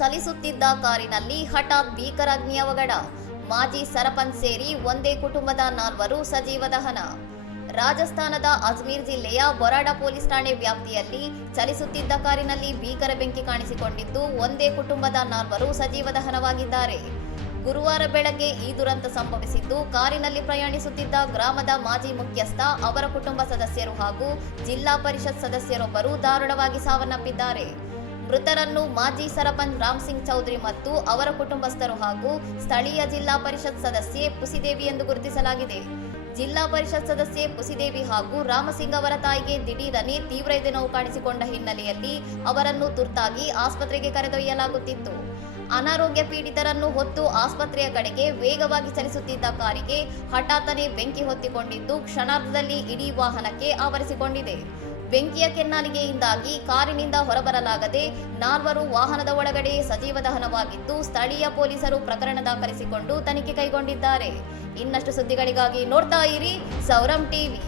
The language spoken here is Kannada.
ಚಲಿಸುತ್ತಿದ್ದ ಕಾರಿನಲ್ಲಿ ಹಠಾತ್ ಭೀಕರ ಅಗ್ನಿ ಅವಘಡ. ಮಾಜಿ ಸರಪಂಚ್ ಸೇರಿ ಒಂದೇ ಕುಟುಂಬದ 4 ಸಜೀವ ದಹನ. ರಾಜಸ್ಥಾನದ ಅಜ್ಮೀರ್ ಜಿಲ್ಲೆಯ ಬೊರಾಡ ಪೊಲೀಸ್ ಠಾಣೆ ವ್ಯಾಪ್ತಿಯಲ್ಲಿ ಚಲಿಸುತ್ತಿದ್ದ ಕಾರಿನಲ್ಲಿ ಭೀಕರ ಬೆಂಕಿ ಕಾಣಿಸಿಕೊಂಡಿದ್ದು ಒಂದೇ ಕುಟುಂಬದ 4 ಸಜೀವ ದಹನವಾಗಿದ್ದಾರೆ. ಗುರುವಾರ ಬೆಳಗ್ಗೆ ಈ ದುರಂತ ಸಂಭವಿಸಿದ್ದು, ಕಾರಿನಲ್ಲಿ ಪ್ರಯಾಣಿಸುತ್ತಿದ್ದ ಗ್ರಾಮದ ಮಾಜಿ ಮುಖ್ಯಸ್ಥ, ಅವರ ಕುಟುಂಬ ಸದಸ್ಯರು ಹಾಗೂ ಜಿಲ್ಲಾ ಪರಿಷತ್ ಸದಸ್ಯರೊಬ್ಬರು ದಾರುಣವಾಗಿ ಸಾವನ್ನಪ್ಪಿದ್ದಾರೆ. ಮೃತರನ್ನು ಮಾಜಿ ಸರಪಂಚ್ ರಾಮ್ ಸಿಂಗ್ ಚೌಧರಿ ಮತ್ತು ಅವರ ಕುಟುಂಬಸ್ಥರು ಹಾಗೂ ಸ್ಥಳೀಯ ಜಿಲ್ಲಾ ಪರಿಷತ್ ಸದಸ್ಯೆ ಪುಸಿದೇವಿ ಎಂದು ಗುರುತಿಸಲಾಗಿದೆ. ಜಿಲ್ಲಾ ಪರಿಷತ್ ಸದಸ್ಯೆ ಪುಸಿದೇವಿ ಹಾಗೂ ರಾಮಸಿಂಗ್ ಅವರ ತಾಯಿಗೆ ದಿಢೀರನೆ ತೀವ್ರ ಎದೆನೋವು ಕಾಣಿಸಿಕೊಂಡ ಹಿನ್ನೆಲೆಯಲ್ಲಿ ಅವರನ್ನು ತುರ್ತಾಗಿ ಆಸ್ಪತ್ರೆಗೆ ಕರೆದೊಯ್ಯಲಾಗುತ್ತಿತ್ತು. ಅನಾರೋಗ್ಯ ಪೀಡಿತರನ್ನು ಹೊತ್ತು ಆಸ್ಪತ್ರೆಯ ಕಡೆಗೆ ವೇಗವಾಗಿ ಚಲಿಸುತ್ತಿದ್ದ ಕಾರಿಗೆ ಹಠಾತ್ತನೆ ಬೆಂಕಿ ಹೊತ್ತಿಕೊಂಡಿದ್ದು, ಕ್ಷಣಾರ್ಧದಲ್ಲಿ ಇಡೀ ವಾಹನಕ್ಕೆ ಆವರಿಸಿಕೊಂಡಿದೆ. ಬೆಂಕಿಯ ಕೆನ್ನಾಲಿಗೆಯಿಂದಾಗಿ ಕಾರಿನಿಂದ ಹೊರಬರಲಾಗದೆ 4 ವಾಹನದ ಒಳಗಡೆ ಸಜೀವ ದಹನವಾಗಿದ್ದು, ಸ್ಥಳೀಯ ಪೊಲೀಸರು ಪ್ರಕರಣ ದಾಖಲಿಸಿಕೊಂಡು ತನಿಖೆ ಕೈಗೊಂಡಿದ್ದಾರೆ. ಇನ್ನಷ್ಟು ಸುದ್ದಿಗಳಿಗಾಗಿ ನೋಡ್ತಾ ಇರಿ ಸೌರಂ ಟಿವಿ.